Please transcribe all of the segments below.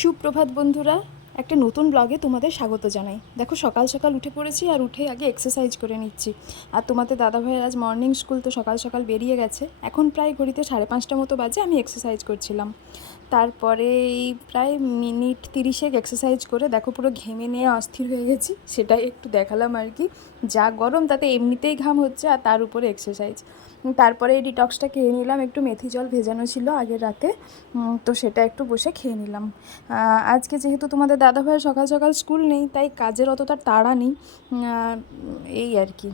সুপ্রভাত বন্ধুরা, একটা নতুন ব্লগে তোমাদের স্বাগত জানাই। দেখো সকাল সকাল উঠে পড়েছি আর উঠে আগে এক্সারসাইজ করে নিচ্ছি। আর তোমাদের দাদাভাইয়ের আজ মর্নিং স্কুল, তো সকাল সকাল বেরিয়ে গেছে। এখন প্রায় ঘড়িতে 5:30 মতো বাজে, আমি এক্সারসাইজ করছিলাম। তারপরে এই প্রায় মিনিট 30 এক্সারসাইজ করে দেখো পুরো ঘেমে নিয়ে অস্থির হয়ে গেছি, সেটাই একটু দেখালাম আর কি। যা গরম, তাতে এমনিতেই ঘাম হচ্ছে আর তার উপরে এক্সারসাইজ। তারপরে এই ডিটক্সটা খেয়ে নিলাম, একটু মেথি জল ভেজানো ছিল আগের রাতে, তো সেটা একটু বসে খেয়ে নিলাম। আজকে যেহেতু তোমাদের দাদাভাইয়ের সকাল সকাল স্কুল নেই, তাই কাজের অতটা তাড়া নেই, এই আর কি।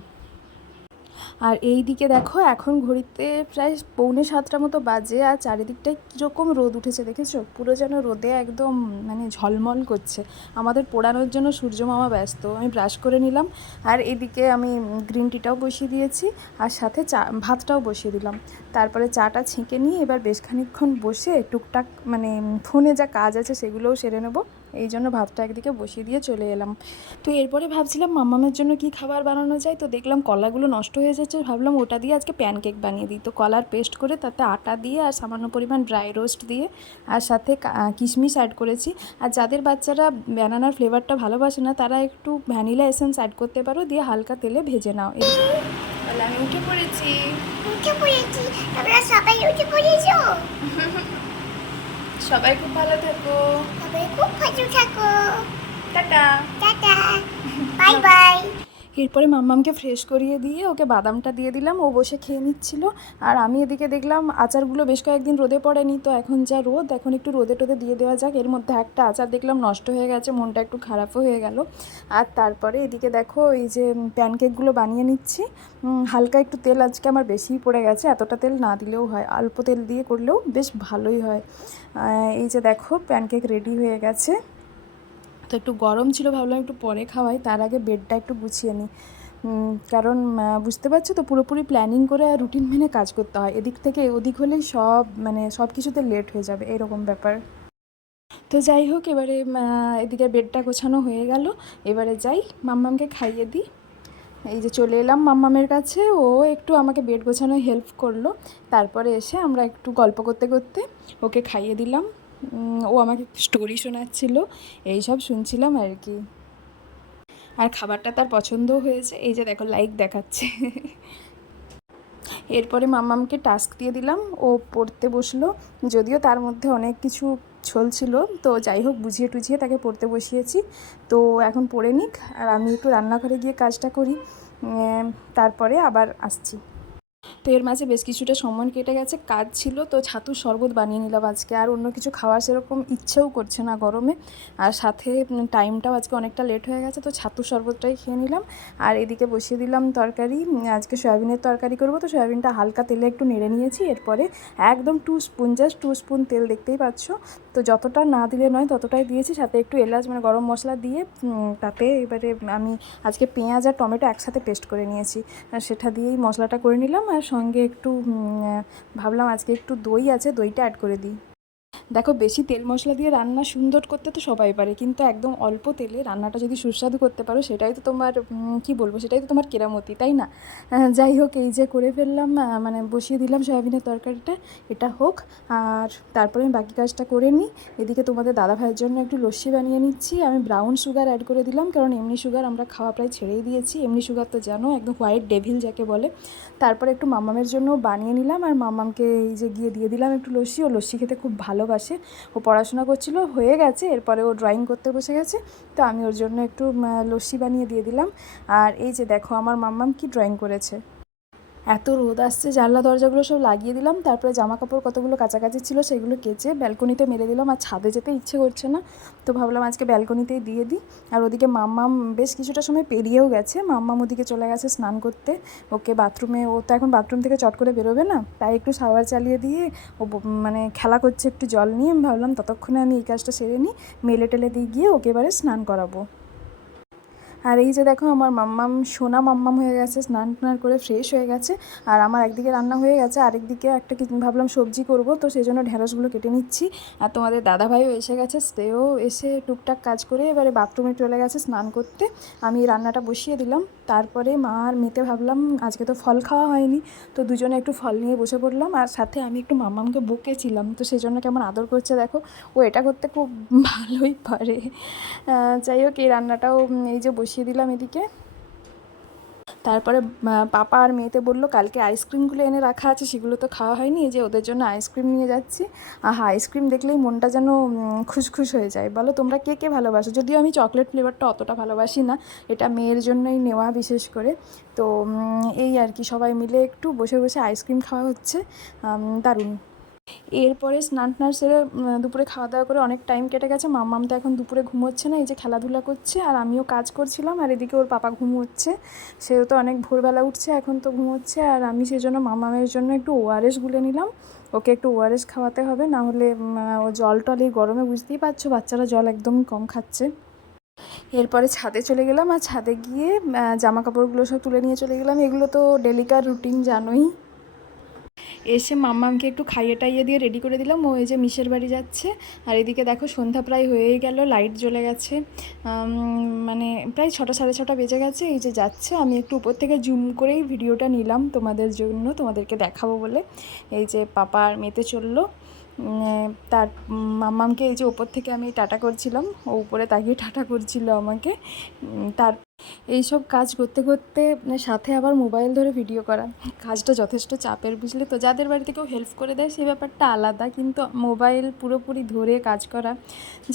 আর এই দিকে দেখো এখন ঘড়িতে প্রায় 6:45 মতো বাজে, আর চারিদিকটায় কীরকম রোদ উঠেছে দেখেছো? পুরো যেন রোদে একদম মানে ঝলমল করছে। আমাদের পোড়ানোর জন্য সূর্য মামা ব্যস্ত। আমি ব্রাশ করে নিলাম, আর এদিকে আমি গ্রিন টিটাও বসিয়ে দিয়েছি, আর সাথে ভাতটাও বসিয়ে দিলাম। তারপরে চাটা ছেঁকে নিয়ে এবার বেশ খানিকক্ষণ বসে টুকটাক মানে ফোনে যা কাজ আছে সেগুলোও সেরে নেবো। এই জন্য ভাতটা একদিকে বসিয়ে দিয়ে চলে এলাম। তো এরপরে ভাবছিলাম মাম্মামের জন্য কি খাবার বানানো যায়, তো দেখলাম কলাগুলো নষ্ট হয়ে যাচ্ছে, ভাবলাম ওটা দিয়ে আজকে প্যানকেক বানিয়ে দিই। তো কলার পেস্ট করে তাতে আটা দিয়ে আর সামান্য পরিমাণ ড্রাই রোস্ট দিয়ে আর সাথে কিশমিশ অ্যাড করেছি। আর যাদের বাচ্চারা ব্যানানার ফ্লেভারটা ভালোবাসে না, তারা একটু ভ্যানিলা এসেন্স অ্যাড করতে পারো, দিয়ে হালকা তেলে ভেজে নাও। আমি উঠে পড়েছি। তোমরা সবাই উঠে পড়েছো? সবাই খুব ভালো থাকো। সবাই খুব ভালো থাকো। টাটা। টাটা। Bye bye. এরপরে মাম্মামকে ফ্রেশ করিয়ে দিয়ে ওকে বাদামটা দিয়ে দিলাম, ও বসে খেয়ে নিচ্ছিল। আর আমি এদিকে দেখলাম আচারগুলো বেশ কয়েকদিন রোদে পড়েনি, তো এখন যা রোদ, এখন একটু রোদে টোদে দিয়ে দেওয়া যাক। এর মধ্যে একটা আচার দেখলাম নষ্ট হয়ে গেছে, মনটা একটু খারাপও হয়ে গেল। আর তারপরে এদিকে দেখো এই যে প্যানকেকগুলো বানিয়ে নিচ্ছি। হালকা একটু তেল আজকে আমার বেশিই পড়ে গেছে, এতটা তেল না দিলেও হয়, অল্প তেল দিয়ে করলেও বেশ ভালোই হয়। এই যে দেখো প্যানকেক রেডি হয়ে গেছে। তো একটু গরম ছিল, ভাবলাম একটু পরে খাওয়াই, তার আগে বেডটা একটু গুছিয়ে নিই। কারণ বুঝতে পারছো তো, পুরোপুরি প্ল্যানিং করে আর রুটিন মেনে কাজ করতে হয়। এদিক থেকে ওদিক হলেই সব কিছুতে লেট হয়ে যাবে, এরকম ব্যাপার। তো যাই হোক, এবারে এদিকে বেডটা গোছানো হয়ে গেল। এবারে যাই মাম্মামকে খাইয়ে দিই। এই যে চলে এলাম মাম্মামের কাছে, ও একটু আমাকে বেড গোছানোয় হেল্প করলো। তারপরে এসে আমরা একটু গল্প করতে করতে ওকে খাইয়ে দিলাম। ও আমাকে স্টোরি শোনাচ্ছিল, এইসব শুনছিলাম আর কি। আর খাবারটা তার পছন্দও হয়েছে, এই যে দেখো লাইক দেখাচ্ছে। এরপরে মাম্মামকে টাস্ক দিয়ে দিলাম, ও পড়তে বসলো। যদিও তার মধ্যে অনেক কিছু চলছিল, তো যাই হোক বুঝিয়ে টুঝিয়ে তাকে পড়তে বসিয়েছি। তো এখন পড়ে নিক, আর আমি একটু রান্নাঘরে গিয়ে কাজটা করি, তারপরে আবার আসছি। তো এর মাঝে বেশ কিছুটা সময় কেটে গেছে, কাজ ছিল, তো ছাতুর শরবত বানিয়ে নিলাম আজকে। আর অন্য কিছু খাওয়ার সেরকম ইচ্ছেও করছে না গরমে, আর সাথে টাইমটাও আজকে অনেকটা লেট হয়ে গেছে, তো ছাতুর শরবতটাই খেয়ে নিলাম। আর এদিকে বসিয়ে দিলাম তরকারি, আজকে সয়াবিনের তরকারি করবো, তো সয়াবিনটা হালকা তেলে একটু নেড়ে নিয়েছি। এরপরে একদম 2 স্পুন, জাস্ট 2 স্পুন তেল, দেখতেই পাচ্ছ। তো যতটা না দিলে নয় ততটাই দিয়েছি, সাথে একটু এলাচ মানে গরম মশলা দিয়ে তাতে এবারে আমি আজকে পেঁয়াজ আর টমেটো একসাথে পেস্ট করে নিয়েছি, সেটা দিয়েই মশলাটা করে নিলাম। আর সঙ্গে একটু ভাবলাম আজকে একটু দই আছে, দইটা অ্যাড করে দিই। দেখো বেশি তেল মশলা দিয়ে রান্না সুন্দর করতে তো সবাই পারে, কিন্তু একদম অল্প তেলে রান্নাটা যদি সুস্বাদু করতে পারো, সেটাই তো তোমার কি বলবো, সেটাই তো তোমার কেরামতি, তাই না? যাই হোক, এই যে করে ফেললাম, মানে বসিয়ে দিলাম সয়াবিনের তরকারিটা, এটা হোক। আর তারপরে আমি বাকি কাজটা করে নিই। এদিকে তোমাদের দাদা ভাইয়ের জন্য একটু লস্যি বানিয়ে নিচ্ছি। আমি ব্রাউন সুগার অ্যাড করে দিলাম, কারণ এমনি সুগার আমরা খাওয়া প্রায় ছেড়েই দিয়েছি। এমনি সুগার তো জানো, একদম হোয়াইট ডেভিল যাকে বলে। তারপরে একটু মাম্মামের জন্য বানিয়ে নিলাম, আর মাম্মামকে এই যে গিয়ে দিয়ে দিলাম একটু লস্যি। ও লস্যি খেতে খুব ভালোবাসে, ও পড়াশোনা করছিল, হয়ে গেছে, এরপরে ও ড্রয়িং করতে বসে গেছে, তো আমি ওর জন্য একটু লস্যি বানিয়ে দিয়ে দিলাম। আর এই যে দেখো আমার মাম্মাম কি ড্রয়িং করেছে। এত রোদ আসছে, জানলা দরজাগুলো সব লাগিয়ে দিলাম। তারপরে জামা কাপড় কতগুলো কাছাকাছি ছিল সেগুলো কেচে ব্যালকনিতে মেলে দিলাম। আর ছাদে যেতে ইচ্ছে করছে না, তো ভাবলাম আজকে ব্যালকনিতেই দিয়ে দিই। আর ওদিকে মাম্মাম বেশ কিছুটা সময় পেরিয়েও গেছে, মাম্মাম ওদিকে চলে গেছে স্নান করতে। ওকে বাথরুমে, ও তো এখন বাথরুম থেকে চট করে বেরোবে না, তাই একটু শাওয়ার চালিয়ে দিয়ে ও মানে খেলা করছে একটু জল নিয়ে। আমি ভাবলাম ততক্ষণে আমি এই কাজটা সেরে নিই, মেলে টেলে দিয়ে গিয়ে ওকে এবারে স্নান করাবো। আর এই যে দেখো আমার মাম্মাম সোনা মাম্মাম হয়ে গেছে, স্নান টান করে ফ্রেশ হয়ে গেছে। আর আমার একদিকে রান্না হয়ে গেছে, আরেকদিকে একটা কি ভাবলাম সবজি করব, তো সেই জন্য ঢেঁড়সগুলো কেটে নিচ্ছি। আর তোমাদের দাদাভাইও এসে গেছে, সেও এসে টুকটাক কাজ করে এবারে বাথরুমে চলে গেছে স্নান করতে। আমি রান্নাটা বসিয়ে দিলাম। তারপরে মা আর মেতে ভাবলাম আজকে তো ফল খাওয়া হয়নি, তো দুজনে একটু ফল নিয়ে বসে পড়লাম। আর সাথে আমি একটু মাম্মামকে বকেছিলাম, তো সেই জন্য কেমন আদর করছে দেখো। ও এটা করতে খুব ভালোই পারে। যাই হোক, এই রান্নাটাও এই যে বসিয়ে দিলাম এদিকে। তারপরে পাপা আর মেয়েতে বললো কালকে আইসক্রিমগুলো এনে রাখা আছে, সেগুলো তো খাওয়া হয়নি, এই যে ওদের জন্য আইসক্রিম নিয়ে যাচ্ছি। আইসক্রিম দেখলেই মনটা যেন খুশখুশ হয়ে যায়। বলো তোমরা কে কে ভালোবাসো? যদিও আমি চকলেট ফ্লেভারটা অতটা ভালোবাসি না, এটা মেয়ের জন্যই নেওয়া বিশেষ করে। তো এই আর কি, সবাই মিলে একটু বসে বসে আইসক্রিম খাওয়া হচ্ছে, দারুণ। এরপরে স্নান টান সেরে দুপুরে খাওয়া দাওয়া করে অনেক টাইম কেটে গেছে। মাম্মাম তো এখন দুপুরে ঘুমোচ্ছে না, এই যে খেলাধুলা করছে, আর আমিও কাজ করছিলাম। আর এদিকে ওর পাপা ঘুমোচ্ছে, সেও তো অনেক ভোরবেলা উঠছে, এখন তো ঘুমোচ্ছে। আর আমি সেই জন্য মাম্মামের জন্য একটু ওআরএস গুলে নিলাম। ওকে একটু ওআরএস খাওয়াতে হবে, না হলে ও জল টল এই গরমে বুঝতেই পারছো, বাচ্চারা জল একদমই কম খাচ্ছে। এরপরে ছাদে চলে গেলাম, আর ছাদে গিয়ে জামা কাপড়গুলো সব তুলে নিয়ে চলে গেলাম। এগুলো তো ডেলিকার রুটিন জানোই। এসে মাম্মামকে একটু খাইয়ে টাইয়ে দিয়ে রেডি করে দিলাম, ও এই যে মিশের বাড়ি যাচ্ছে। আর এদিকে দেখো সন্ধ্যা প্রায় হয়েই গেল, লাইট জ্বলে গেছে, মানে প্রায় 6টা সাড়ে 6টা বেজে গেছে। এই যে যাচ্ছে, আমি একটু উপর থেকে জুম করেই ভিডিওটা নিলাম তোমাদের জন্য, তোমাদেরকে দেখাবো বলে। এই যে পাপা আর মেতে চললো। তার মাম্মামকে এই যে ওপর থেকে আমি টাটা করছিলাম, ও উপরে তাকিয়ে টাটা করছিল আমাকে। তার এইসব কাজ করতে করতে সাথে আবার মোবাইল ধরে ভিডিও করা, কাজটা যথেষ্ট চাপের, বুঝলে তো। যাদের বাড়িতে কেউ হেল্প করে দেয় সেই ব্যাপারটা আলাদা, কিন্তু মোবাইল পুরোপুরি ধরে কাজ করা,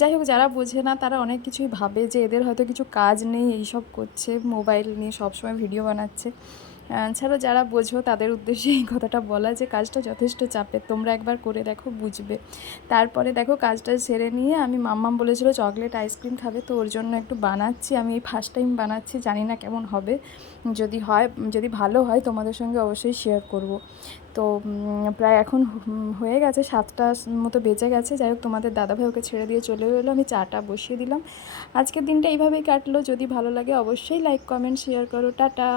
যাই হোক, যারা বোঝে না তারা অনেক কিছুই ভাবে যে এদের হয়তো কিছু কাজ নেই, এইসব করছে, মোবাইল নিয়ে সবসময় ভিডিও বানাচ্ছে। ছাড়া যারা বোঝো তাদের উদ্দেশ্যে এই কথাটা বলা যে কাজটা যথেষ্ট চাপের, তোমরা একবার করে দেখো বুঝবে। তারপরে দেখো কাজটা সেরে নিয়ে আমি, মাম্মাম বলেছিল চকলেট আইসক্রিম খাবে, তো ওর জন্য একটু বানাচ্ছি। আমি এই ফার্স্ট টাইম বানাচ্ছি, জানি না কেমন হবে। যদি ভালো হয় তোমাদের সঙ্গে অবশ্যই শেয়ার করব। তো প্রায় এখন হয়ে গেছে 7টা মতো বেজে গেছে। যাই হোক, তোমাদের দাদাভাই ওকে ছেড়ে দিয়ে চলে এলো, আমি চাটা বসিয়ে দিলাম। আজকের দিনটা এইভাবেই কাটলো। যদি ভালো লাগে অবশ্যই লাইক কমেন্ট শেয়ার করো। টাটা।